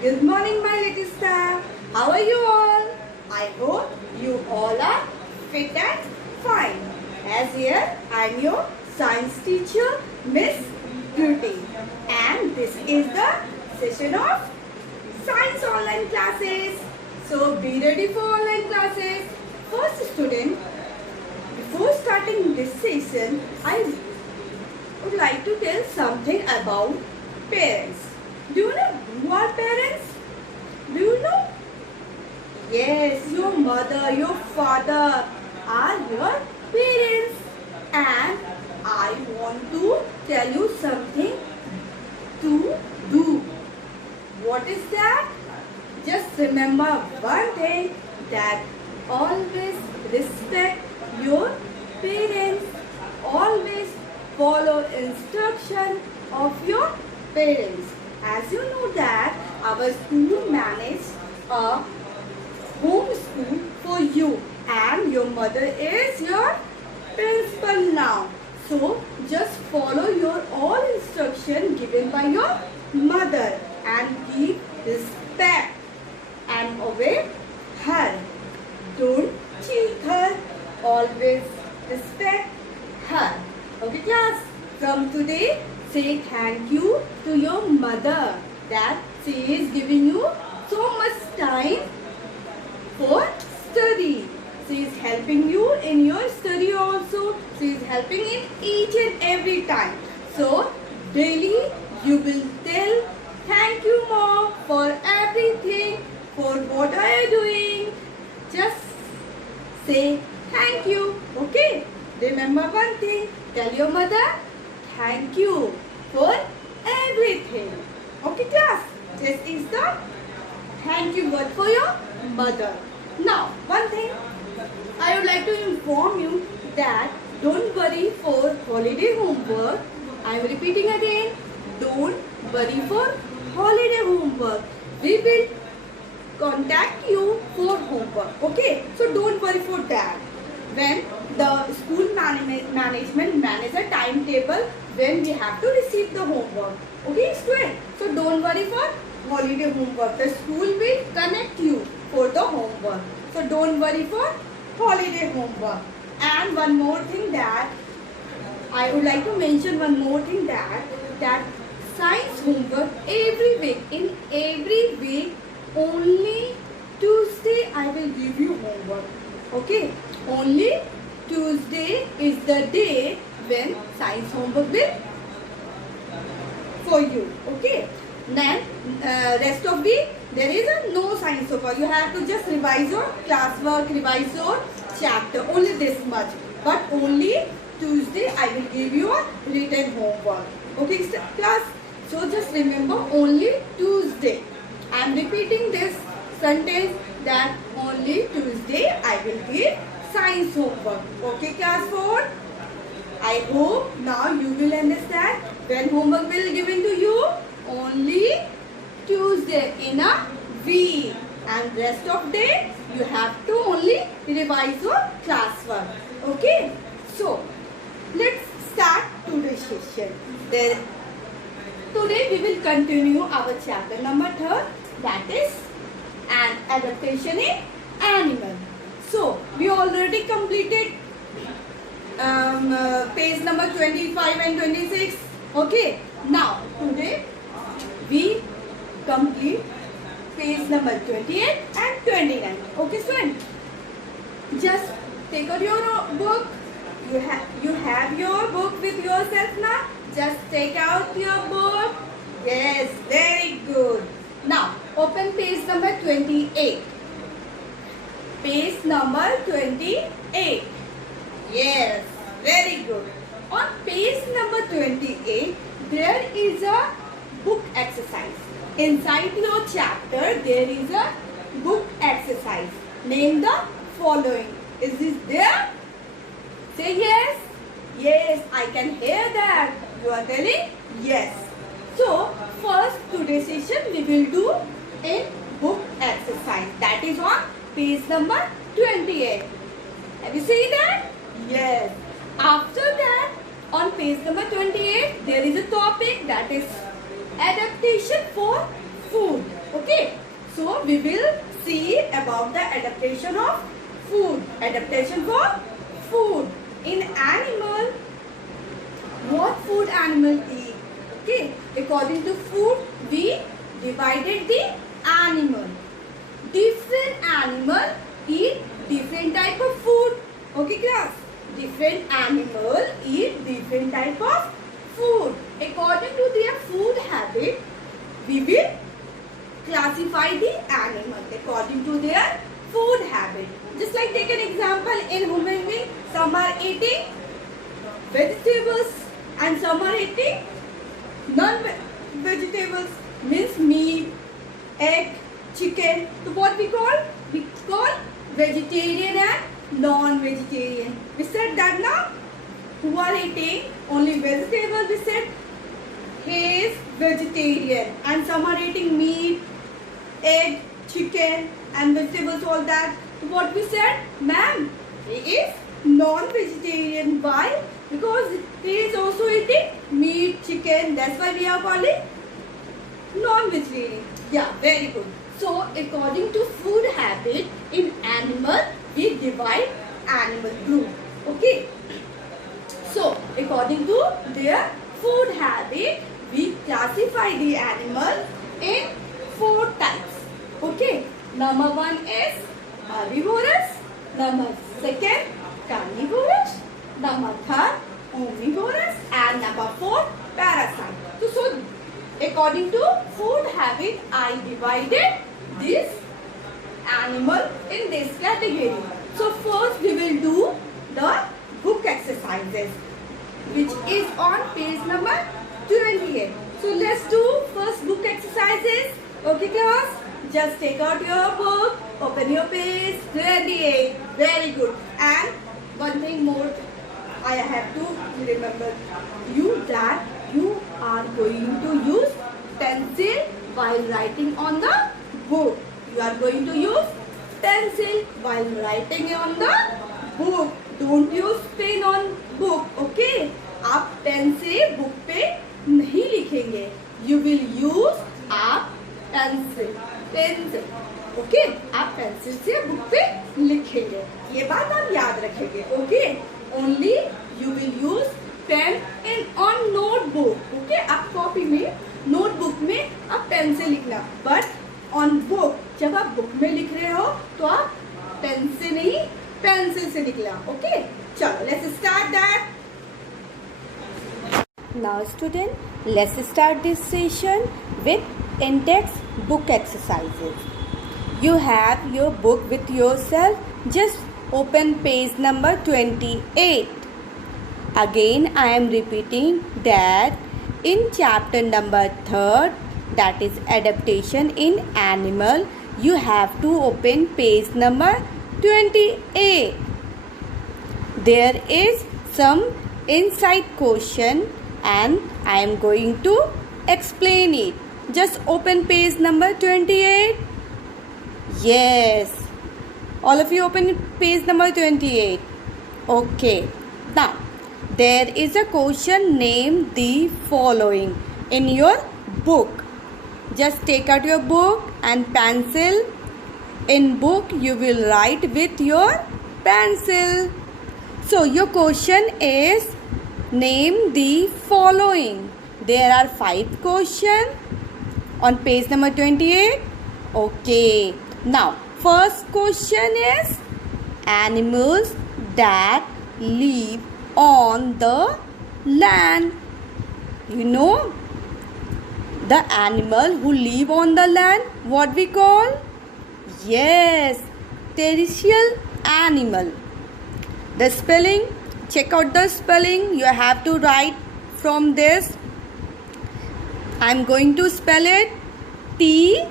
Good morning, my little staff. How are you all? I hope you all are fit and fine. As here, I am your science teacher, Miss Beauty. And this is the session of science online classes. So be ready for online classes. First student, before starting this session, I would like to tell something about parents. Do you know who are parents? Do you know? Yes, your mother, your father are your parents. And I want to tell you something to do. What is that? Just remember one thing, that always respect your parents. Always follow instruction of your parents. As you know that our school managed a home school for you, and your mother is your principal now. So just follow your all instruction given by your mother and give respect and obey her. Don't cheat her. Always respect her. Okay class, from today say thank you to your mother that she is giving you so much time for study. She is helping you in your study also. She is helping in each and every time. So daily you will tell thank you mom for everything, for what are you doing. Just say thank you. Okay, remember one thing, tell your mother thank you for everything. Okay class, this is the thank you word for your mother. Now one thing I would like to inform you, that don't worry for holiday homework. I am repeating again, don't worry for holiday homework. We will contact you for homework. Okay, so don't worry for that. When the school management manage a timetable when we have to receive the homework. Okay student, so don't worry for holiday homework. The school will connect you for the homework. So don't worry for holiday homework. And one more thing, that I would like to mention one more thing, that science homework every week, in every week only Tuesday I will give you homework. Okay, only Tuesday is the day when science homework will for you. Okay, then rest of week there is a no science homework. You have to just revise your classwork, revise your chapter, only this much. But only Tuesday I will give you a written homework. Okay class, so just remember only Tuesday. I am repeating this sentence, that only Tuesday I will give science homework. Okay class 4, I hope now you will understand when homework will be given to you, only Tuesday in a week, and rest of day you have to only revise your classwork. Okay, so let's start today's session. Today we will continue our chapter number 3, that is an adaptation in animal. So we already completed page number 25 and 26. Okay, now today we complete page number 28 and 29. Okay student, just take out your book. You have your book with yourself now. Just take out your book. Yes, very good. Now open page number 28. Page number 28. Yes, very good. On page number 28, there is a book exercise. Inside your chapter, there is a book exercise. Name the following. Is this there? Say yes. Yes, I can hear that. You are telling yes. So, first today's session we will do a book exercise. That is on page number 28. Have you seen that? Yes. After that, on page number 28, there is a topic, that is adaptation for food. Okay. So we will see about the adaptation of food. Adaptation for food. In animal, what food animal eat? Okay, according to food, we divided the animal. Different animal eat different type of food. Okay class, different animal eat different type of food. According to their food habit, we will classify the animal according to their food habit. Just like take an example, in human being, some are eating vegetables and some are eating non-vegetables, means meat, egg, chicken. So what we call? We call vegetarian and non-vegetarian. We said that now. Who are eating only vegetable? We said he is vegetarian, and some are eating meat, egg, chicken and vegetables, all that. So what we said, ma'am, he is non-vegetarian. Why? Because he is also eating meat, chicken. That's why we are calling non-vegetarian. Yeah, very good. So according to food habit in animal, we divide animal group. Okay. So according to their food habit, we classify the animal in 4 types. Okay. Number 1 is herbivorous. Number 2, carnivorous. Number 3, omnivorous. And number 4, parasite. So according to food habit, I divided this animal in this category. So first we will do the book exercises, which is on page number 28. So let's do first book exercises. Okay class, just take out your book, open your page 28. Very good. And one thing more, I have to remember you that you are going to use pencil while writing on the book. You are going to use pencil while writing on the book. Don't use pen on book. Okay, आप pen से book पे नहीं लिखेंगे. You will use आप pencil से. Okay, आप pencil से book पे लिखेंगे. ये बात आप याद रखेंगे. Okay, only you will use pain in on notebook. Okay, आप कॉपी में नोटबुक में आप पेन से लिखना, बट ऑन बुक जब आप बुक में लिख रहे हो तो आप पेन से नहीं पेंसिल से लिखना. ओके, चलो let's start that. Now student, let's start this session with index book exercises. You have your book with yourself. Just open page number 28. Again I am repeating that in chapter number 3rd, that is adaptation in animal, you have to open page number 28. There is some inside question and I am going to explain it. Just open page number 28. Yes, all of you open page number 28. Okay, now there is a question, name the following in your book. Just take out your book and pencil. In book you will write with your pencil. So your question is, name the following. There are 5 questions on page number 28. Okay, now first question is, animals that live on the land. You know the animal who live on the land, what we call? Yes, terrestrial animal. The spelling, check out the spelling. You have to write from this. I am going to spell it. TERRESTRIAL.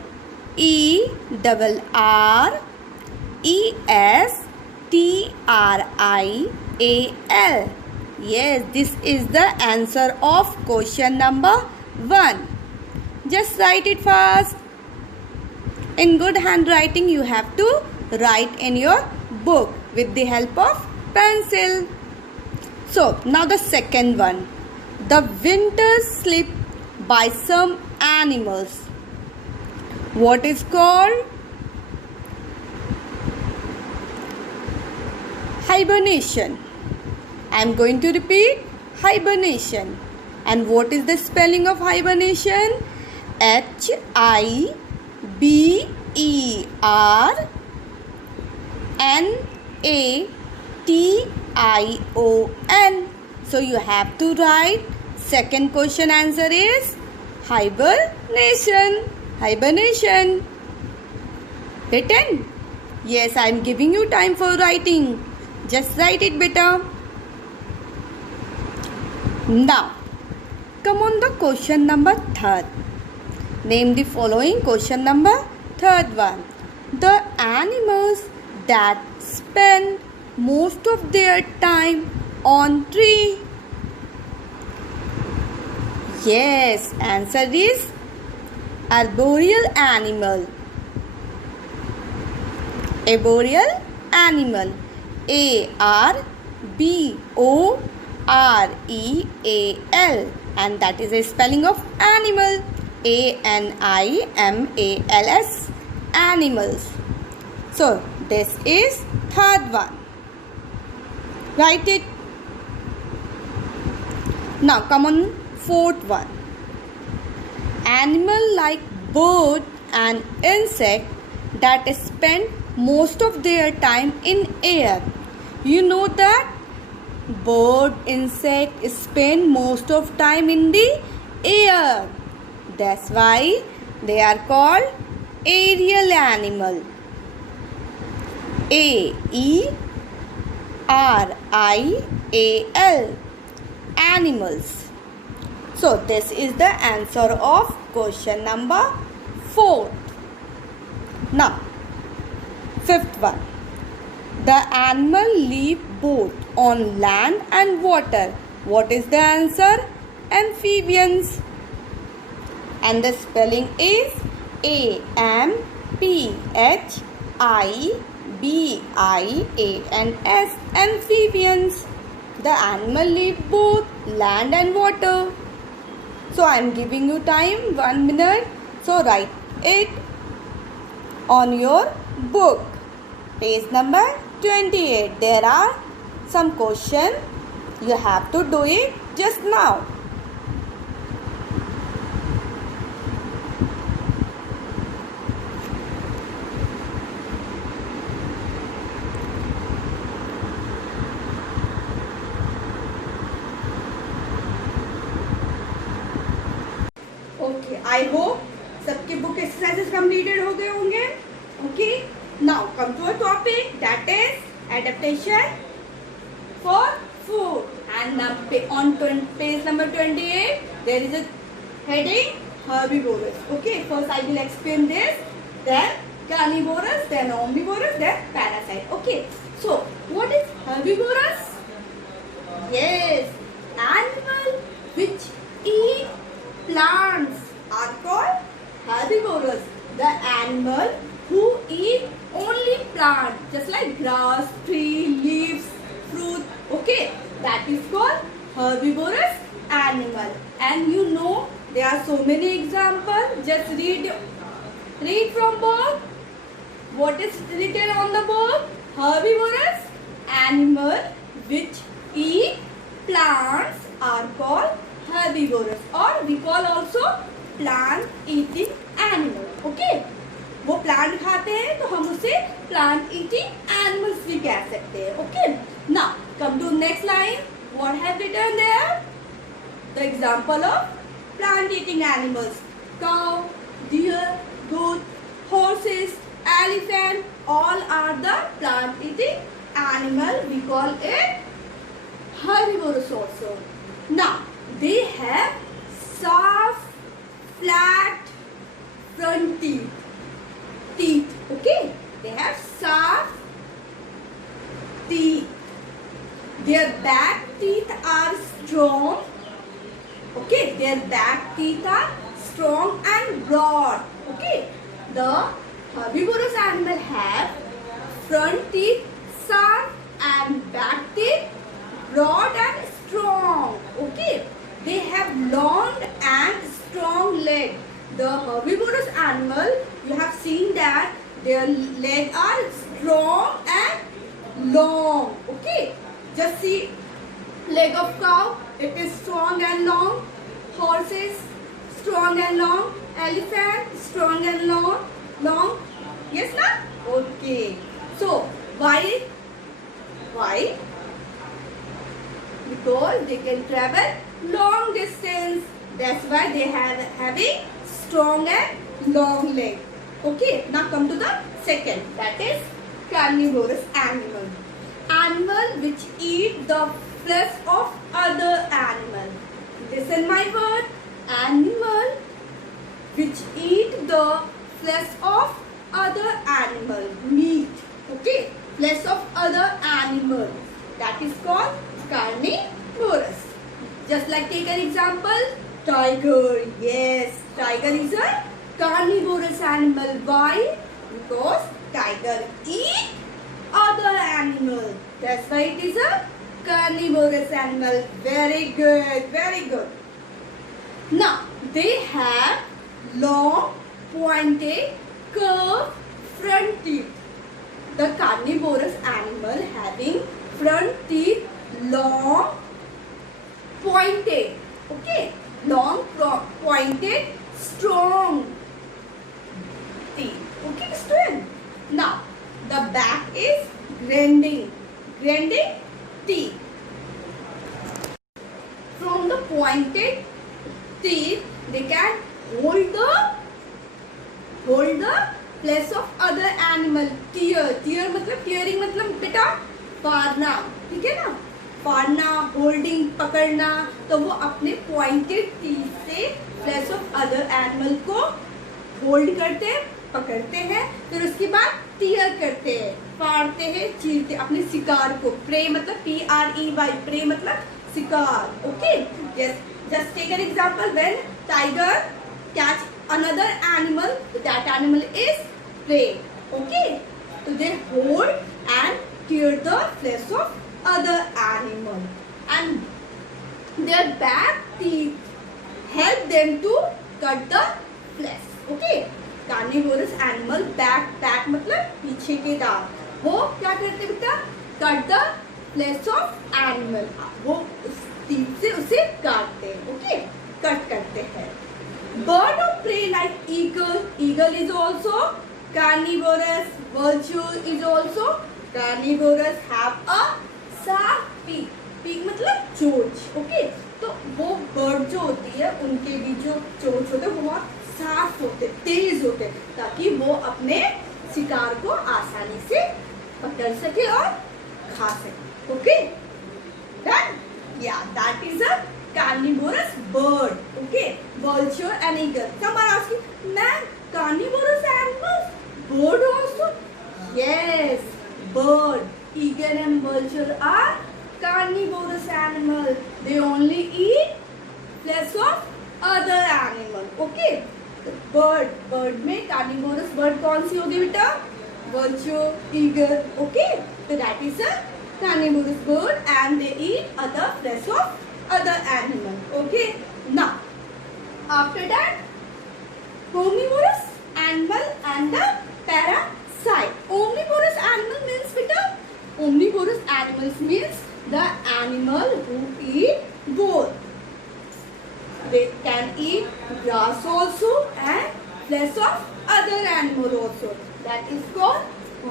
Yes, this is the answer of question number 1. Just write it fast. In good handwriting you have to write in your book with the help of pencil. So now the second one. The winter sleep by some animals. What is called? hibernation. I am going to repeat hibernation. And what is the spelling of hibernation? HIBERNATION. So you have to write. Second question answer is hibernation. Hibernation. Written? Yes, I am giving you time for writing. Just write it, beta. Now, come on the question number 3rd. Name the following question number 3rd one. The animals that spend most of their time on tree. Yes, answer is arboreal animal. Arboreal animal. ARBOREAL, and that is a spelling of animal. ANIMALS, animals. So this is 3rd one. Write it. Now come on 4th one. Animal like bird and insect that spend most of their time in air. You know that bird, insect spend most of time in the air. That's why they are called aerial animal. AERIAL, animals. So this is the answer of question number 4. Now 5th one. The animal live both on land and water. What is the answer? Amphibians. And the spelling is AMPHIBIANS, amphibians. The animal live both land and water. So I am giving you time 1 minute. So write it on your book. Page number 28. There are some questions. You have to do it just now. Okay, I hope सबके book exercises completed हो गए होंगे. Okay, now come to a topic that is adaptation for food. And on page number 28 there is a heading herbivorous. Okay, first I will explain this, then carnivorous, then omnivorous, then parasite. Okay, so what is herbivorous? Yes, animal which eat plants are called herbivorous. The animal who eat only plants, just like grass, tree, leaves, fruit. Okay, that is called herbivorous animal. And you know there are so many examples. Just read from book. What is written on the book? Herbivorous animal which eat plants are called herbivorous, or we call also plant eating animal. Okay, वो plant खाते हैं तो हम उसे plant eating animals भी कह सकते हैं. Okay, now come to next line. What have written there? The example of plant eating animals: cow, deer, goat, horses, elephant, all are the plant eating animal. We call it herbivorous also. Now they have soft, flat front teeth. Okay, they have soft teeth. Their back teeth are strong. Okay, their back teeth are strong and broad. Okay, the herbivorous animal have front teeth sharp and back teeth broad and strong. Okay, they have long and strong legs. The herbivorous animal, you have seen that their legs are strong and long. Okay. Okay, just see leg of cow, it is strong and long. Horses, strong and long. Elephant, strong and long. Yes, na? Okay. So why? Why? Because they can travel long distance. That's why they have having strong and long leg. Okay. Now come to the second. That is carnivorous animal. Animal which eat the flesh of other animal. Listen my word. Animal which eat the flesh of other animal. Meat. Okay. Flesh of other animal. That is called carnivorous. Just like take an example. Tiger. Yes. Tiger is a carnivorous animal. Why? Because tiger eat other animal. That's why it is a carnivorous animal. Very good. Very good. Now, they have long, pointed, curved front teeth. The carnivorous animal having front teeth long, pointed. Okay, long, pointed, strong teeth. Okay, student. Now, the back is grinding teeth. From the pointed teeth, they can hold the flesh of other animal. Tear मतलब tearing मतलब बेटा फाड़ना, ठीक है ना? फाड़ना, holding, पकड़ना. तो वो अपने पॉइंटेड टीथ से फ्लेश ऑफ अदर एनिमल को होल्ड करते हैं, पकड़ते हैं. फिर उसके बाद टीयर करते हैं, फाड़ते हैं, चीरते अपने शिकार को. प्रे मतलब PREY, प्रे मतलब शिकार. Okay, yes. Just take an example. When tiger catch another animal, that animal is prey. Okay, so they hold and tear the flesh of other animal, and their back teeth help them to cut the flesh. Okay, carnivorous animal back मतलब पीछे के दांत. वो क्या करते बेटा? Cut the flesh of animal. वो teeth से उसे काटते हैं. ओके, कट करते हैं. Bird of prey like eagle. Eagle is also carnivorous. Vulture is also carnivorous. Have a sharp beak. Beak मतलब चोंच. ओके, तो वो बर्ड जो होती है उनके भी जो चोंच होते हैं वो बहुत साफ होते, तेज होते, ताकि वो अपने शिकार को आसानी से पकड़ सके और खा सके. Okay, done. Yeah, that is a carnivorous bird. Okay, vulture and eagle. Some are asking, ma'am, carnivorous animals, bird also? Yes, bird, eagle and vulture are carnivorous animals. They only eat flesh of other animal. Okay, bird में carnivorous bird कौन सी होगी बेटा? Vulture, eagle. Okay, so that is a carnivorous bird and they eat other flesh of other animal. Okay, now after that omnivorous animal and the parasite. Omnivorous animal means beta, omnivorous animals means the animal who eat both. They can eat grass also and flesh of other animal also. That is called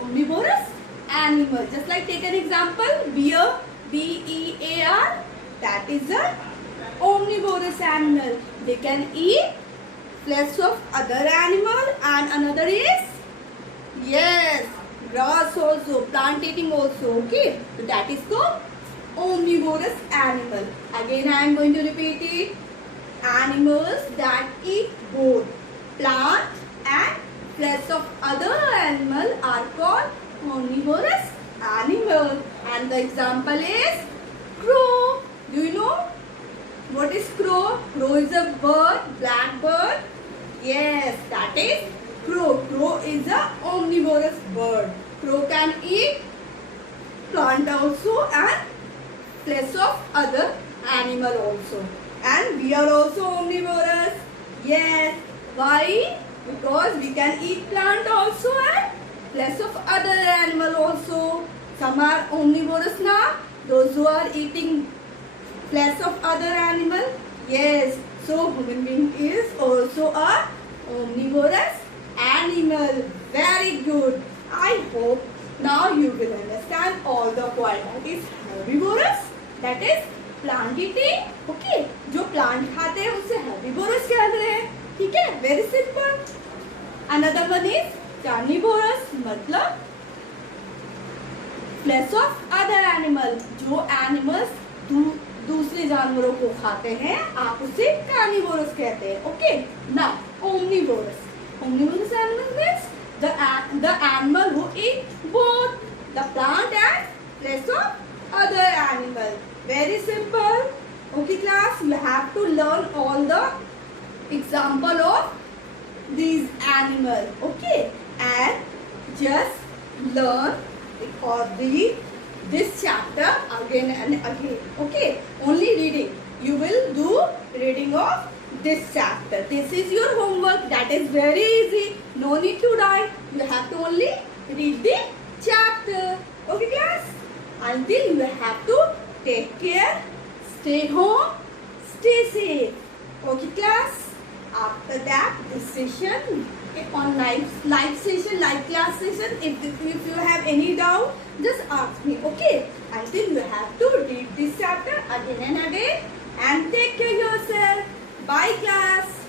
omnivorous animal. Just like take an example, bear, BEAR, that is a omnivorous animal. They can eat flesh of other animal, and another is, yes, grass also, plant eating also. Okay, so that is called omnivorous animal. Again I am going to repeat it. Animals that eat both plant and flesh of other animal are called omnivorous animal. And the example is crow. Do you know what is crow? Crow is a bird, black bird. Yes, that is crow. Crow is a omnivorous bird. Crow can eat plant also and flesh of other animal also. And we are also omnivorous. Yes. Why? Because we can eat plant also and flesh of other animal also. Some are omnivorous now. Those who are eating flesh of other animal. Yes. So human being is also a omnivorous animal. Very good. I hope now you will understand all the points. That is herbivorous. That is plant eating. Okay. जो plant खाते हैं उसे herbivorous कहते हैं. ठीक है. Very simple. Another one is carnivorous. मतलब flesh of other animal. जो animals दूसरे जानवरों को खाते हैं आप उसे carnivorous कहते हैं. Okay. Now omnivorous. Omnivorous animal means the animal who eat both the plant and flesh of other animal. Very simple. Okay class, you have to learn all the example of these animals. Okay, and just learn or read this chapter again and again. Okay, only reading. You will do reading of this chapter. This is your homework. That is very easy. No need to write. You have to only read the chapter. Okay class? Until you have to take care, stay home, stay safe. Okay class? After that, this session on live session, live class session, if you have any doubt, just ask me. Okay? Until you have to read this chapter again and again, and take care yourself. Bye class.